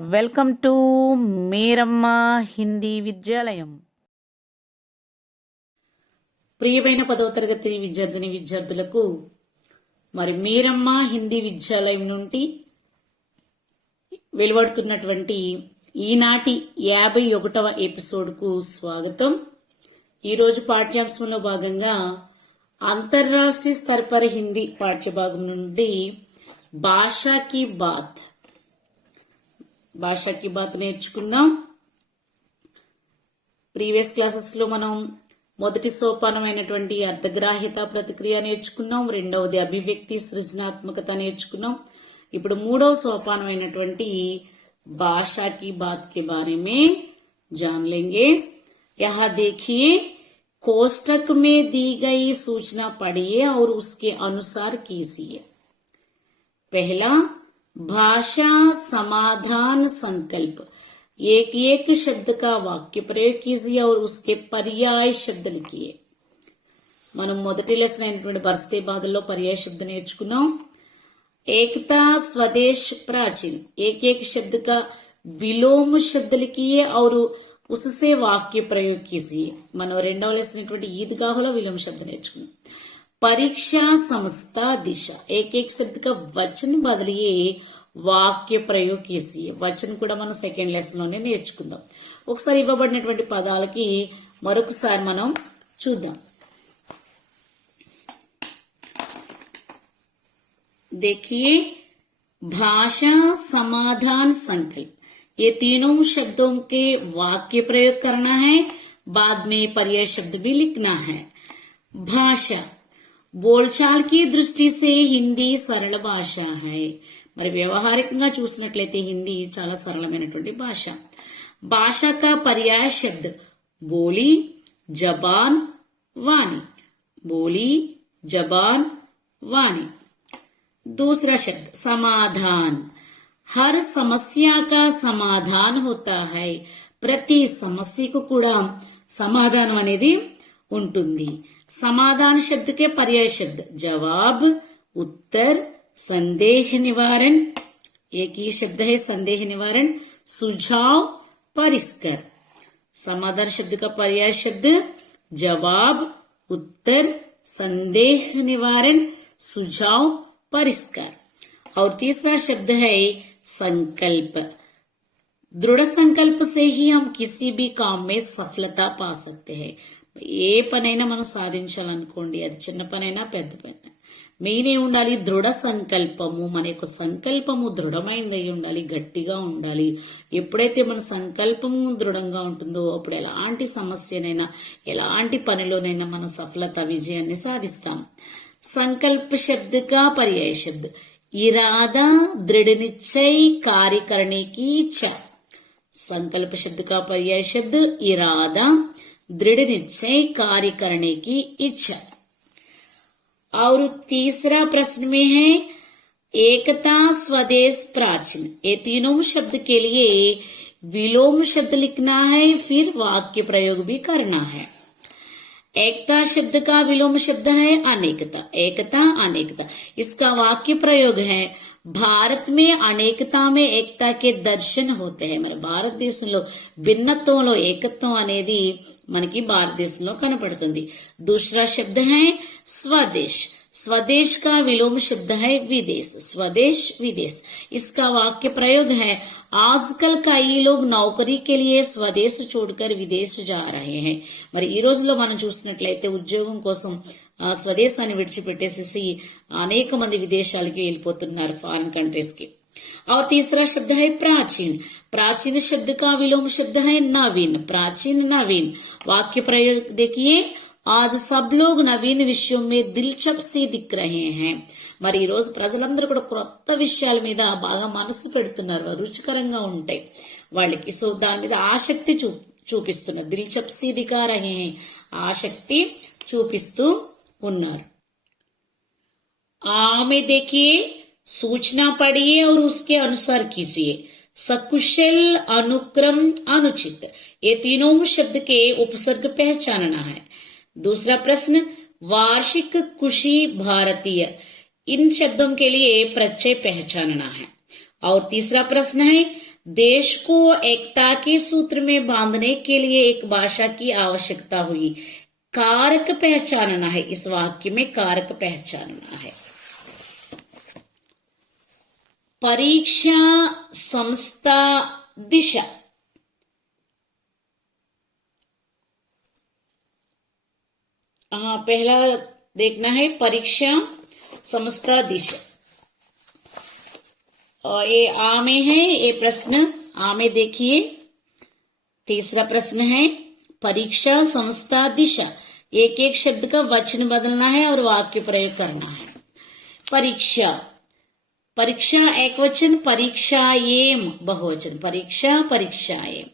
Welcome to మీరమ్మ Hindi విద్యాలయం. ప్రియమైన 10వ తరగతి విద్యార్థులకు మరి మీరమ్మ హిందీ విద్యాలయం నుండి వెలువడుతున్నటువంటి ఈనాటి 51వ ఎపిసోడ్కు స్వాగతం. ఈరోజు పాఠ్యాంశంలో భాగంగా అంతర్రాష్ట్రీయ స్తరపర హిందీ పాఠ్యభాగం నుండి భాషాకి బాత్ నేర్చుకుందాం. ప్రీవియస్ క్లాసెస్ లో మనం మొదటి సోపానమైనటువంటి అర్ధగ్రాహ్యత ప్రతిక్రియ నేర్చుకున్నాం. రెండవది అభివ్యక్తి సృజనాత్మకత నేర్చుకున్నాం. ఇప్పుడు మూడవ సోపానమైనటువంటి భాషాకి బాత్ के बारे में जान लेंगे. यहाँ देखिए, कोष्टक में दी गई सूचना पढ़िए और उसके अनुसार कीजिए. पहला, भाषा समाधान संकल्प. एक एक शब्द का वाक्य प्रयोग कीजिए और उसके पर्याय शब्द लिखिए. మనం మొదటి లెసన్ అయినటువంటి బర్స్తే బాధల్లో పర్యాయ శబ్ద నేర్చుకున్నాం. एकता, स्वदेश, प्राचीन. एक एक शब्द का विलोम शब्द लिखिए और उससे वाक्य प्रयोग कीजिए. మనం రెండవ లెసన్ అయినటువంటి ఈద్గాహులో విలోమ శబ్ద నేర్చుకున్నాం. परीक्षा, संस्था, दिशा. एक एक शब्द का वचन बदलिए, వాక్య ప్రయోగ कीजिए. వచనం కూడా మనం సెకండ్ లెసన్ లోనే నేర్చుకుందాం. ఒకసారి ఇవ్వబడినటువంటి పదాలకి మరొకసారి మనం చూద్దాం. देखिए, भाषा समाधान संकल्प. ये तीनों शब्दों के वाक्य प्रयोग करना है. बाद में पर्याय शब्द भी लिखना है. भाषा, बोलचाल की दृष्टि से हिंदी सरल भाषा है. మరి వ్యవహారికంగా చూసినట్లయితే హిందీ చాలా సరళమైనటువంటి భాష. భాష का पर्याय शब्द बोली, जबान, वाणी. बोली, जबान, वाणी. दूसरा शब्द समाधान. हर समस्या का समाधान होता है. ప్రతి సమస్యకు కూడా సమాధానం అనేది ఉంటుంది. समाधान शब्द के पर्याय शब्द जवाब, उत्तर, संदेह निवारण. एक ही शब्द है संदेह निवारण. सुझाव, परिष्कार. समाधान शब्द का पर्याय शब्द जवाब, उत्तर, संदेह निवारण, सुझाव, परिष्कार. और तीसरा शब्द है संकल्प. दृढ़ संकल्प से ही हम किसी भी काम में सफलता पा सकते हैं. ఏ పనైనా మనం సాధించాలనుకోండి, అది చిన్న పనైనా పెద్ద పని, మెయిన్ ఏ ఉండాలి? దృఢ సంకల్పము. మన యొక్క సంకల్పము దృఢమైనదై ఉండాలి, గట్టిగా ఉండాలి. ఎప్పుడైతే మన సంకల్పము దృఢంగా ఉంటుందో అప్పుడు ఎలాంటి సమస్యనైనా ఎలాంటి పనిలోనైనా మనం సఫలత విజయాన్ని సాధిస్తాం. संकल्प शब्द का पर्याय शब्द इरादा, दृढ़ निश्चय, कार्य करने की इच्छा. संकल्प शब्द का पर्याय शब्द इरादा, दृढ़ निश्चय, कार्य करने की इच्छा. और तीसरा प्रश्न में है एकता, स्वदेश, प्राचीन. ये तीनों शब्द के लिए विलोम शब्द लिखना है, फिर वाक्य प्रयोग भी करना है. एकता शब्द का विलोम शब्द है अनेकता. एकता, अनेकता. इसका वाक्य प्रयोग है భారత్ మే అనేకతా మే ఏకతా కే దర్శన్ హోతే హై. మరి భారతదేశంలో భిన్నత్వంలో ఏకత్వం అనేది మనకి భారతదేశంలో కనపడుతుంది. दूसरा शब्द है स्वदेश. स्वदेश का विलोम शब्द है विदेश. स्वदेश, विदेश. इसका वाक्य प्रयोग है आजकल कई लोग नौकरी के लिए स्वदेश छोड़कर विदेश जा रहे हैं. మరి ఈ రోజుల్లో మనం చూసినట్లయితే ఉద్యోగం కోసం స్వదేశాన్ని విడిచిపెట్టేసి అనేక మంది విదేశాలకి వెళ్ళిపోతున్నారు, ఫారిన్ కంట్రీస్ की. और तीसरा शब्द है प्राचीन. प्राचीन शब्द का विलोम शब्द है नवीन. प्राचीन, नवीन. वाक्य प्रयोग देखिए, आज सब लोग नवीन विषयों में दिलचस्पी दिख रहे हैं. మరి ఈ రోజు ప్రజలందరూ కూడా కొత్త విషయాల మీద బాగా మనసు పెడుతున్నారు, రుచికరంగా ఉంటాయి వాళ్ళకి. సో దాని మీద ఆసక్తి చూపిస్తున్నారు. దిల్చప్సీ దిఖా రహే హై, ఆసక్తి చూపిస్తూ ఉన్నారు. ఆమె देखिए, सूचना पढ़िए और उसके अनुसार कीजिए. सकुशल, अनुक्रम, अनुचित. ये तीनों शब्द के उपसर्ग पहचानना है. दूसरा प्रश्न वार्षिक, खुशी, भारतीय. इन शब्दों के लिए प्रत्यय पहचानना है. और तीसरा प्रश्न है देश को एकता के सूत्र में बांधने के लिए एक भाषा की आवश्यकता हुई। कारक पहचानना है, इस वाक्य में कारक पहचानना है। परीक्षा, संस्था, दिशा। पहला देखना है परीक्षा, संस्था, दिशा। और ये आ में है ये प्रश्न, आ में देखिए तीसरा प्रश्न है परीक्षा, संस्था, दिशा। एक एक शब्द का वचन बदलना है और वाक्य प्रयोग करना है। परीक्षा, परीक्षा एक वचन, परीक्षाएं बहुवचन, परीक्षा, परीक्षाएं।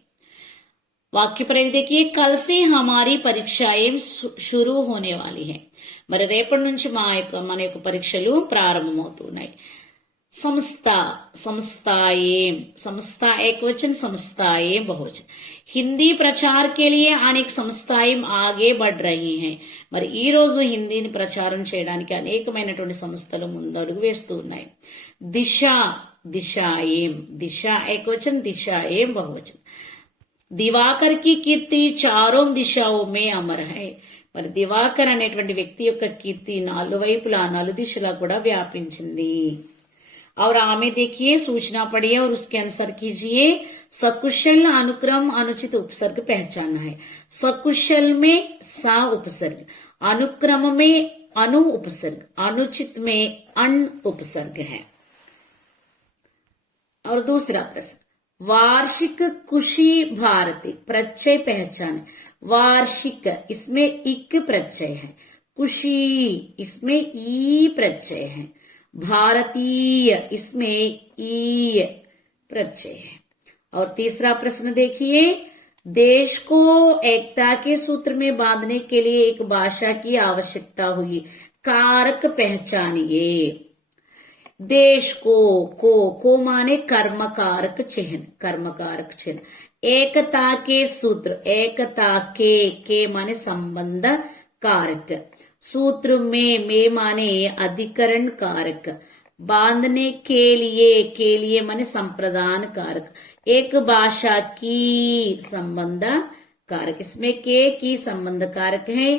वाक्य प्रयोग देखिए, कल से हमारी परीक्षाएं शुरू होने वाली है। మరి రేపటి నుంచి మన యొక్క పరీక్షలు ప్రారంభమవుతున్నాయి। संस्था, संस्थाएं, संस्था एक वचन, संस्थाएं बहुवचन। हिंदी प्रचार के लिए अनेक संस्थाएं आगे बढ़ रही हैं। మరి ఈ రోజు హిందీని ప్రచారం చేయడానికి అనేకమైనటువంటి సంస్థలు ముందడుగు వేస్తూ ఉన్నాయి। దిశ, దిశాएं, దిశ एक वचन, दिशाएं बहुवचन। दिवाकर की कीर्ति चारों दिशाओं में अमर है। మరి దివాకర్ అనేటువంటి వ్యక్తి యొక్క కీర్తి నాలుగు వైపులా, నాలుగు దిశలా కూడా వ్యాపించింది। और आमे देखिए, सूचना पढ़िए और उसके अनुसार कीजिए। सकुशल, अनुक्रम, अनुचित उपसर्ग पहचानना है। सकुशल में सा उपसर्ग, अनुक्रम में अनु उपसर्ग, अनुचित में अन उपसर्ग है। और दूसरा प्रश्न, वार्षिक खुशी भारती, प्रत्यय पहचान। वार्षिक, इसमें इक प्रत्यय है। खुशी, इसमें ई प्रत्यय है। भारतीय, इसमें ई प्रत्यय है। और तीसरा प्रश्न देखिए, देश को एकता के सूत्र में बांधने के लिए एक भाषा की आवश्यकता हुई। कारक पहचानिए। देश को माने कर्म कारक चिन्ह, कर्म कारक चिन्ह। एकता के सूत्र, एकता के माने संबंध कारक। सूत्र में माने अधिकरण कारक। बांधने के लिए माने संप्रदान कारक। एक भाषा की संबंध कारक, इसमें के की संबंध कारक है,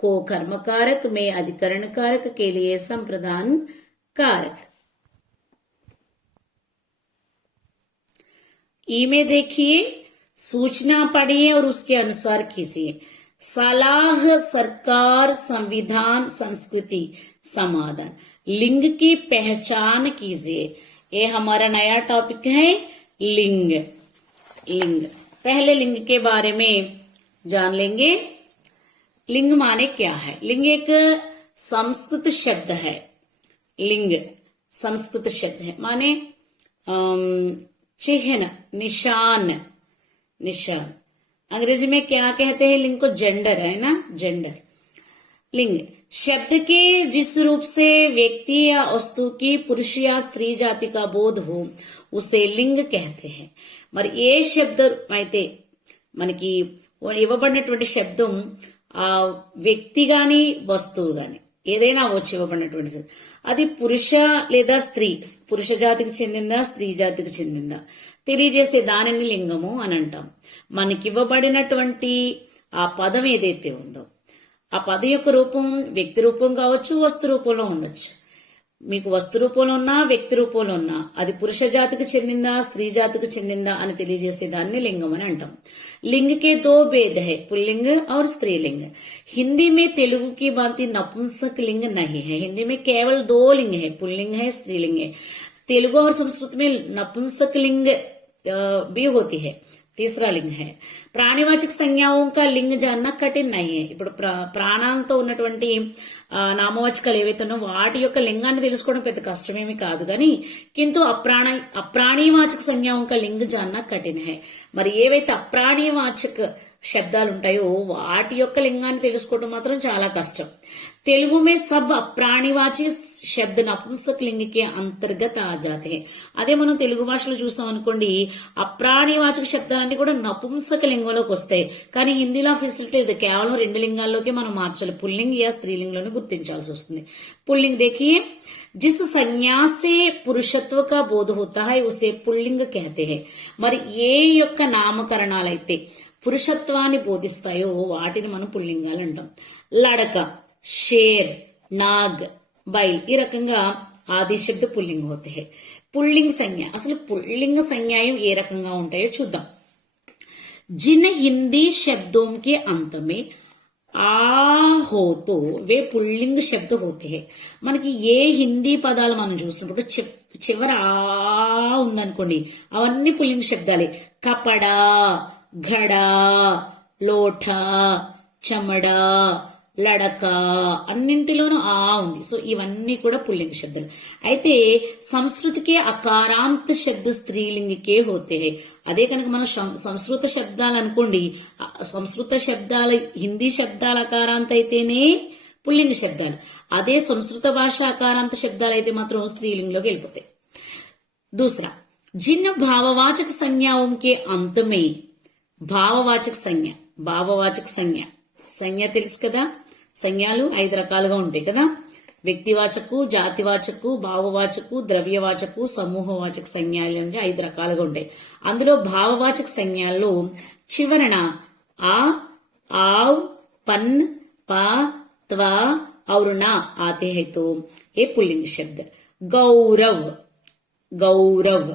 को कर्म कारक, में अधिकरण कारक, के लिए संप्रदान कारक। ई में देखिए, सूचना पढ़िए और उसके अनुसार कीजिए। सलाह, सरकार, संविधान, संस्कृति, समाधान। लिंग की पहचान कीजिए। ये हमारा नया टॉपिक है, लिंग। लिंग, पहले लिंग के बारे में जान लेंगे। लिंग माने क्या है? लिंग एक संस्कृत शब्द है। लिंग संस्कृत शब्द है, माने चिन्ह, निशान, निशान। अंग्रेजी में क्या कहते हैं लिंग को? जेंडर है ना, जेंडर। लिंग शब्द के जिस रूप से व्यक्ति या वस्तु की पुरुष या स्त्री जाति का बोध हो उसे लिंग कहते हैं। మరి ఏ శబ్దం అయితే మనకి ఇవ్వబడినటువంటి శబ్దం ఆ వ్యక్తి గాని వస్తువు గాని ఏదైనా వచ్చి ఇవ్వబడినటువంటి అది పురుష లేదా స్త్రీ, పురుష జాతికి చెందిందా స్త్రీ జాతికి చెందిందా తెలియజేసే దానిని లింగము అని అంటాం। మనకివ్వబడినటువంటి ఆ పదం ఏదైతే ఉందో ఆ పదం యొక్క రూపం వ్యక్తి రూపం కావచ్చు, వస్తు రూపంలో ఉండొచ్చు। మీకు వస్తు రూపంలో ఉన్నా వ్యక్తి రూపంలో ఉన్నా అది పురుష జాతికి చెందిందా స్త్రీ జాతికి చెందిందా అని తెలియజేసే దాన్ని లింగం అని అంటాం। लिंग के दो भेद है, पुल्लिंग और स्त्रीलिंग। हिंदी में तेलुगु की भांति नपुंसक लिंग नहीं है। हिंदी में केवल दो लिंग है, पुल्लिंग है, स्त्रीलिंग है। तेलुगु और संस्कृत में नपुंसक लिंग भी होती है, तीसरा लिंग है। प्राणिवाचक संज्ञाओं का लिंग जानना कठिन नहीं है। ఇప్పుడు ప్రాణాంతో ఉన్నటువంటి నామవాచకాలు ఏవైతే ఉన్నాయో వాటి యొక్క లింగాన్ని తెలుసుకోవడం పెద్ద కష్టమేమి కాదు, కానీ కింద అప్రాణీవాచక సంజ్ఞాओं का लिंग जानना कठिन है। మరి ఏవైతే అప్రాణీవాచక శబ్దాలు ఉంటాయో వాటి యొక్క లింగాన్ని తెలుసుకోవడం మాత్రం చాలా కష్టం। तेलुगु में सब అప్రాణివాచి శబ్ద నపుంసక లింగ కే అంతర్గత ఆ జాతే हैं। అదే మనం తెలుగు భాషలో చూసాం అనుకోండి అప్రాణివాచక శబ్దాలన్నీ కూడా నపుంసక లింగంలోకి వస్తాయి, కానీ హిందీలో ఫెసిలిటీ ఇది కేవలం రెండు లింగాల్లోకి మనం మార్చాలి, పుల్లింగ్ యా స్త్రీలింగంలోనే గుర్తించాల్సి వస్తుంది। పుల్లింగ్ देखिए, जिस संज्ञा से పురుషత్వ का बोध होता है उसे పుల్లింగ कहते हैं. మరి ఏ యొక్క నామకరణాలైతే పురుషత్వాన్ని బోధిస్తాయో వాటిని మనం పుల్లింగాలు అంటాం. లడక, షేర్, నాగ్, బైల్ ఈ రకంగా ఆది శబ్ద పుల్లింగ होते हैं. పుల్లింగ సంజ్ఞ, అసలు పుల్లింగ సంజ్ఞాయం ఏ రకంగా ఉంటాయో చూద్దాం. जिन हिंदी शब्दों के अंत में ఆ హో తో వే పుల్లింగ శబ్ద హోతే హై. మనకి ఏ హిందీ పదాలు మనం చూసినప్పుడు చివర ఆ ఉందనుకోండి, అవన్నీ పుల్లింగ శబ్దాలే. కపడా, ఘడా, లోఠా, చమడా, లడక అన్నింటిలోనూ ఆ ఉంది. సో ఇవన్నీ కూడా పుల్లింగ శబ్దాలు. అయితే సంస్కృతికే అకారాంత శబ్ద స్త్రీలింగికే హోతే హై. అదే కనుక మనం సంస్కృత శబ్దాలు అనుకోండి, సంస్కృత శబ్దాలు హిందీ శబ్దాల అకారాంత అయితేనే పుల్లింగ శబ్దాలు. అదే సంస్కృత భాష అకారాంత శబ్దాలు అయితే మాత్రం స్త్రీలింగంలోకి వెళ్ళిపోతాయి. दूसरा, जिन भाववाचक संज्ञाओं के अंत में భావవాచక సంజ్ఞ, భావవాచక సంజ్ఞ, సంజ్ఞ తెలుసు కదా, సంజ్ఞలు 5 రకాలుగా ఉంటాయి కదా. వ్యక్తివాచకు, జాతివాచకు, భావవాచకు, ద్రవ్యవాచకు, సమూహవాచక సంజ్ఞలు అంటే 5 రకాలుగా ఉంటాయి. అందులో భావవాచక సంజ్ఞల్లో చివరన ఆ, ఆవ్, పన్, పా, त्वा और ना आते हैं तो ये पुल्लिंग शब्द. गौरव, गौरव,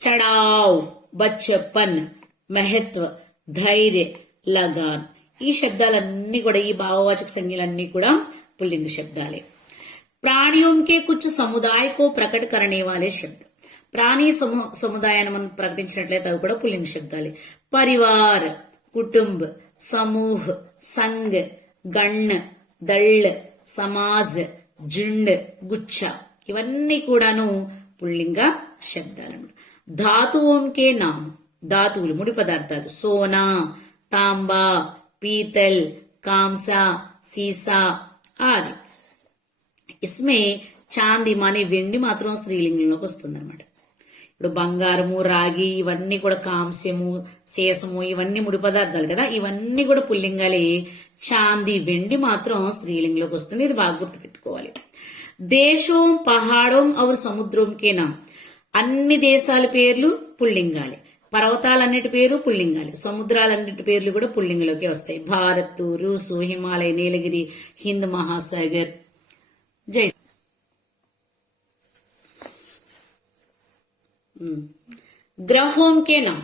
चढ़ाव, बचपन, महत्व, ధైర్య, लगान ఈ శబ్దాలన్నీ కూడా, ఈ భావవాచక సంజ్ఞలన్నీ కూడా పుల్లింగ శబ్దాలే. ప్రాణిयों के कुछ समुदाय को प्रकट करने वाले शब्द, ప్రాణి సముదాయాన్ని మనం ప్రకటించినట్లయితే అవి కూడా పుల్లింగ శబ్దాలే. పరివార్, కుటుంబ, సమూహ, సంఘ, గణ్, దళ్, సమాజ్, జుండ్, గుచ్చ ఇవన్నీ కూడాను పుల్లింగ శబ్దాలు. ధాతువుంకే నామ, ధాతువులు ముడి పదార్థాలు. సోనా, తాంబా, పీతల్, కాంసా, సీసా ఆది. ఇస్మే చాంది మానే వెండి మాత్రం స్త్రీలింగంలోకి వస్తుంది అనమాట. ఇప్పుడు బంగారము, రాగి ఇవన్నీ కూడా కాంస్యము, శేషము ఇవన్నీ ముడి పదార్థాలు కదా, ఇవన్నీ కూడా పుల్లింగాలే. చాంది వెండి మాత్రం స్త్రీలింగంలోకి వస్తుంది. ఇది బాగా గుర్తుపెట్టుకోవాలి. దేశం, పహాడం ఔర్ సముద్రం కే నామ్, అన్ని దేశాల పేర్లు పుల్లింగాలే. పర్వతాలన్నిటి పేరు పుల్లింగాలే. సముద్రాలన్నిటి పేర్లు కూడా పుల్లింగలోకి వస్తాయి. భారత్, రూసు, హిమాలయ, నీలగిరి, హింద్ మహాసాగర్. జై గ్రహోं के नाम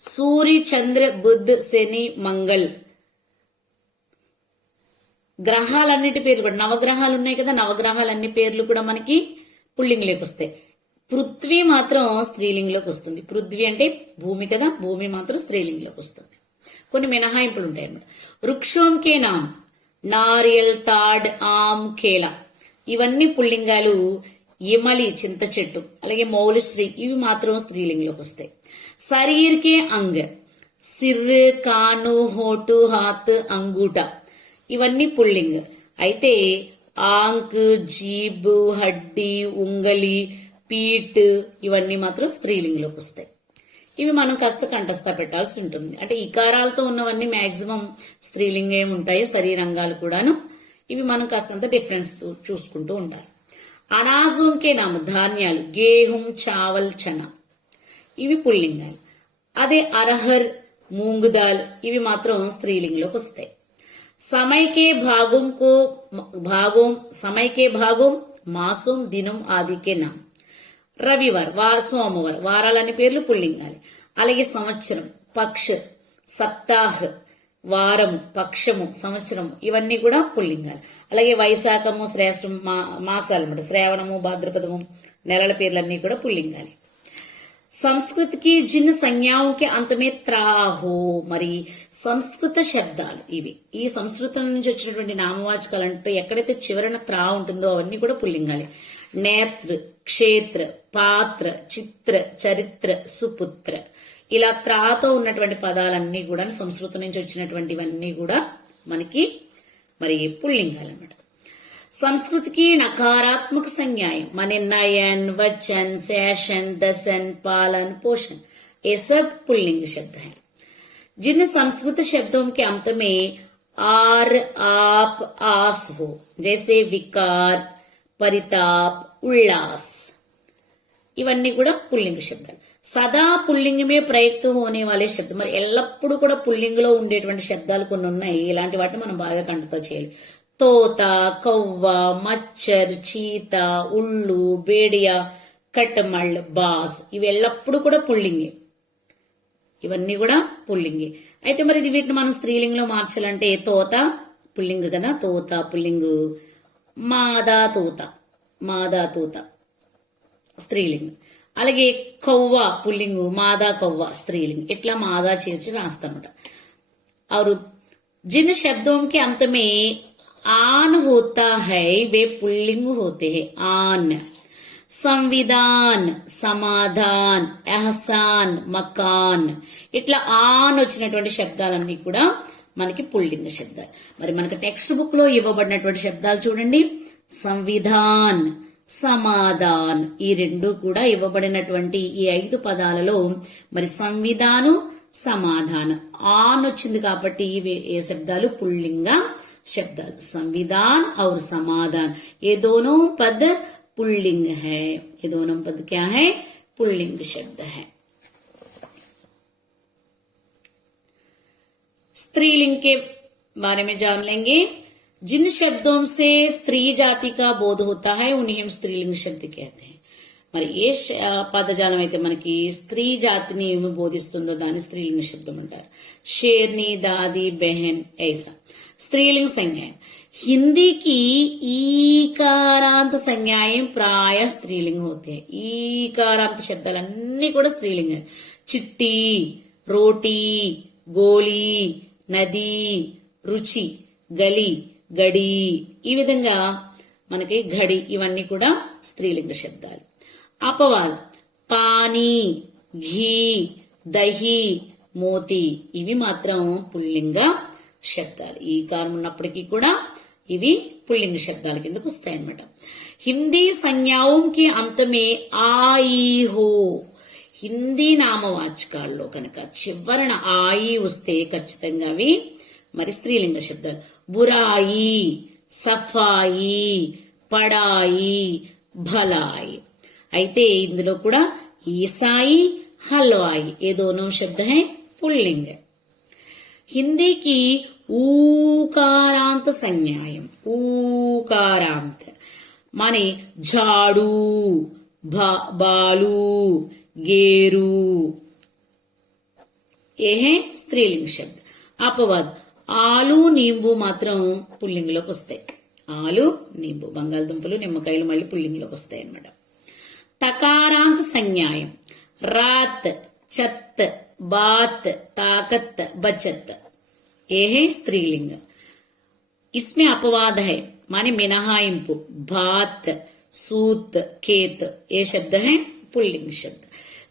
सूर्य, चंद्र, बुध, शनि, मंगल. గ్రహాలన్నిటి పేర్లు కూడా, నవగ్రహాలు ఉన్నాయి కదా, నవగ్రహాలన్ని పేర్లు కూడా మనకి పుల్లింగలోకి వస్తాయి. పృథ్వీ మాత్రం స్త్రీలింగంలోకి వస్తుంది. పృథ్వీ అంటే భూమి కదా, భూమి మాత్రం స్త్రీలింగంలోకి వస్తుంది. కొన్ని మినహాయింపులు ఉంటాయి అన్నమాట. వృక్షోం కే నామ్ నారియల్, తాడ్, ఆమ్, కేలా ఇవన్నీ పుల్లింగాలు. ఇమలి చింత చెట్టు, అలాగే మౌలిశ్రీ ఇవి మాత్రం స్త్రీలింగంలోకి వస్తాయి. శరీర్ కే అంగ్ సిర్, కాను, హోటు, హాత్, అంగూట ఇవన్నీ పుల్లింగ్. అయితే ఆంక్, జీబ్, హడ్డి, ఉంగలి, పీట్ ఇవన్నీ మాత్రం స్త్రీలింగంలోకి వస్తాయి. ఇవి మనం కాస్త కంఠస్థ పెట్టాల్సి ఉంటుంది. అంటే ఇకారాలతో ఉన్నవన్నీ మాక్సిమం స్త్రీలింగే ఉంటాయి. శరీరంగాలు కూడాను ఇవి మనం కాస్తంత డిఫరెన్స్ చూసుకుంటూ ఉండాలి. అనాజుంకే నామ ధాన్యాలు, గేహం, చావల్, చనా ఇవి పుల్లింగాలు. అదే అరహర్, మూంగ్ దాల్ ఇవి మాత్రం స్త్రీలింగంలోకి వస్తాయి. సమయకే భాగం మాసం, దినం ఆదికే నామ్. రవివార్, సోమవారం వారాలన్ని పేర్లు పుల్లింగాలి. అలాగే సంవత్సరం, పక్ష, సప్తాహ్ వారము, పక్షము, సంవత్సరము ఇవన్నీ కూడా పుల్లింగాలు. అలాగే వైశాఖము, శ్రేష్టము మాసాలు అన్నమాట. శ్రావణము, భాద్రపదము నెలల పేర్లన్నీ కూడా పుల్లింగాలి. సంస్కృతికి జిన్ సంజ్ఞావుకి అంతమే త్రాహో. మరి సంస్కృత శబ్దాలు ఇవి. ఈ సంస్కృతం నుంచి వచ్చినటువంటి నామవాచకాలు అంటే ఎక్కడైతే చివరన త్రా ఉంటుందో అవన్నీ కూడా పుల్లింగాలి. నేత్ర, క్షేత్ర, పాత్ర, చిత్ర, చరిత్ర, సుపుత్ర ఇలా త్రాతో ఉన్నటువంటి పదాలన్నీ కూడా సంస్కృతం నుంచి వచ్చినటువంటివన్నీ కూడా మనకి మరి పుల్లింగాలన్నమాట. संस्कृत की नकारात्मक संज्ञाएं माने नयन, वचन, शैशन, दसन, पालन, पोषण ये सब पुल्लिंग शब्द हैं. जिन संस्कृत शब्दों के अंत में आर, आप, आस हो, जैसे विकार, परिताप, उल्लास ఇవన్నీ కూడా పుల్లింగ శబ్దాలు సదా పుల్లింగ మే ప్రయుక్త హోనే వాలే శబ్దం మరి ఎల్లప్పుడూ కూడా పుల్లింగలో ఉండేటువంటి శబ్దాలు కొన్ని ఉన్నాయి ఇలాంటి వాటిని మనం బాగా కంటతో చేయాలి తోత కవ్వ మచ్చర్ చీత ఉళ్ళు బేడియా కట్టమల్ బాస్ ఇవి ఎల్లప్పుడూ కూడా పుల్లింగే ఇవన్నీ కూడా పుల్లింగే అయితే మరి ఇది వీటిని మనం స్త్రీలింగంలో మార్చాలంటే తోత పుల్లింగ కదా తోత పుల్లింగు మాదా తోత స్త్రీలింగం అలాగే కవ్వ పుల్లింగు మాదా కవ్వ స్త్రీలింగం ఇట్లా మాదా చేర్చి రాస్తామట और जिन शब्दों के अंत में आन होता है वे पुल्लिंग होते हैं आन సంవిధాన్ సమాధాన్ ఎహసాన్ మకాన్ ఇట్లా ఆన్ వచ్చినటువంటి శబ్దాలన్నీ కూడా మనకి పుల్లింగ శబ్దాలు మరి మనకి టెక్స్ట్ బుక్ లో ఇవ్వబడినటువంటి శబ్దాలు చూడండి సంవిధాన్ సమాధాన్ ఈ రెండు కూడా ఇవ్వబడినటువంటి ఈ 5 పదాలలో మరి సంవిధానం సమాధానం ఆన్ వచ్చింది కాబట్టి ఇవి ఏ శబ్దాలు పుల్లింగ శబ్దాలు संविधान और समाधान ये दोनों पद पुल्लिंग है ये दोनों पद क्या है पुल्लिंग शब्द है स्त्रीलिंग के बारे में जान लेंगे जिन शब्दों से स्त्री जाति का बोध होता है उन्हें हम स्त्रीलिंग शब्द कहते हैं మరి ఏ పదజాలం అయితే మనకి స్త్రీ జాతిని ఏమి బోధిస్తుందో దాన్ని స్త్రీలింగ శబ్దం అంటారు షేర్ని దాది బెహన్ ऐसा स्त्रीलिंग संज्ञाएं हिंदी की ఈకారాంత సంజ్ఞాएं प्राय स्त्रीलिंग होते हैं ఈకారాంత శబ్దాలన్నీ కూడా స్త్రీలింగ చిట్టి రోటీ గోలి నది రుచి గలి గడి ఈ విధంగా మనకి ఘడి ఇవన్నీ కూడా స్త్రీలింగ శబ్దాలు अपवाद पानी घी दही మోతి ఇవి మాత్రం పుల్లింగ శబ్దాలు ఈ కారం ఉన్నప్పటికీ కూడా ఇవి పుల్లింగ శబ్దాల కిందకు వస్తాయి అన్నమాట హిందీ సంజ్ఞాओं के अंत में आई हो హిందీ నామవాచకాల్లో కనుక చివరన ఆయి వస్తే ఖచ్చితంగా అవి మరి స్త్రీలింగ శబ్దాలు బురాయి సఫాయి పడాయి భలాయి అయితే ఇందులో కూడా ఈసాయి హల్వాయి ఏ दोनों शब्द हैं पुल्लिंग हिंदी की ऊकारांत संज्ञाएं ऊकारांत माने झाड़ू बालू गेरू ये है स्त्रीलिंग शब्द अपवाद ఆలు నీంబు మాత్రం పుల్లింగలోకి వస్తాయి ఆలు నీంబు బంగాళదుంపలు నిమ్మకాయలు మళ్ళీ పుల్లింగలోకి వస్తాయి అన్నమాట तकारांत संज्ञाएं रात चत बात ताकत बचत ये है स्त्रीलिंग इसमें अपवाद है माने मिनहाइंपु भात सूत खेत ये शब्द है पुल्लिंग शब्द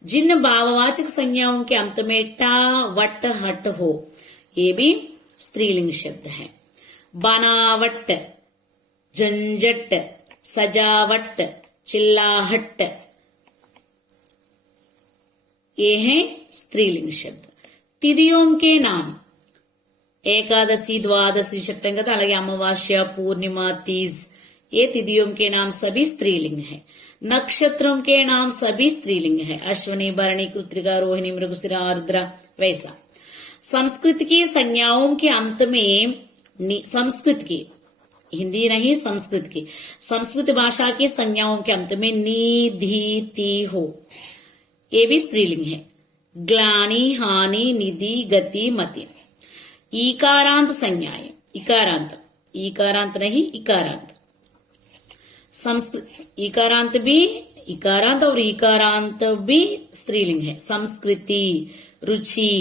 जिन भाववाचक संज्ञाओं के अंत में टा वट हट हो ये भी स्त्रीलिंग शब्द है बनावट झंझट सजावट चिल्लाहट ये हैं स्त्रीलिंग शब्द तिथियों के नाम ఏకాదశి ద్వాదశి చెప్తాం కదా అలాగే అమావాస్య పూర్ణిమ तीज ये तिथियों के नाम सभी स्त्रीलिंग है नक्षत्रों के नाम सभी स्त्रीलिंग है अश्विनी भरणी कृत्तिका रोहिणी मृगशिरा आर्द्रा वैसा संस्कृत की संज्ञाओं के अंत में संस्कृत की हिंदी नहीं संस्कृत की संस्कृत भाषा की संज्ञाओं के अंत में निधि ती हो ये भी स्त्रीलिंग है ग्लानि हानि निधि गति मति ईकारांत संज्ञाएं इकारांत नहीं इकारांत संस्कृत इकारांत भी इकारांत और इकारांत भी स्त्रीलिंग है संस्कृति रुचि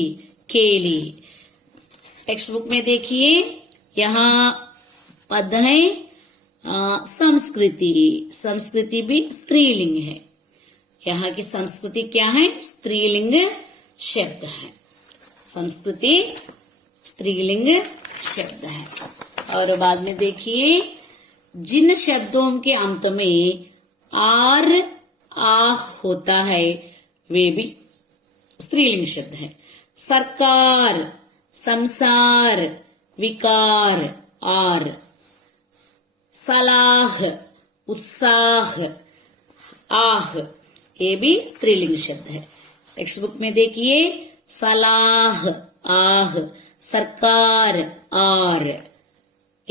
केली टेक्स्ट बुक में देखिए यहाँ पद है संस्कृति संस्कृति भी स्त्रीलिंग है यहाँ की संस्कृति क्या है स्त्रीलिंग शब्द है संस्कृति स्त्रीलिंग शब्द है और बाद में देखिए जिन शब्दों के अंत में आर आ होता है वे भी स्त्रीलिंग शब्द है सरकार संसार विकार आर सलाह उत्साह आह, ये भी स्त्रीलिंग शब्द है। टेक्स्ट बुक में देखिए, सलाह आह, सरकार आर,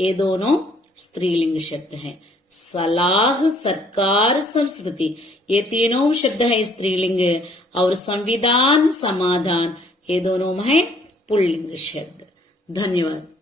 ये दोनों स्त्रीलिंग शब्द हैं। सलाह, सरकार, संस्कृति, ये तीनों शब्द है स्त्रीलिंग, और संविधान, समाधान, ये दोनों है पुल्लिंग शब्द। धन्यवाद।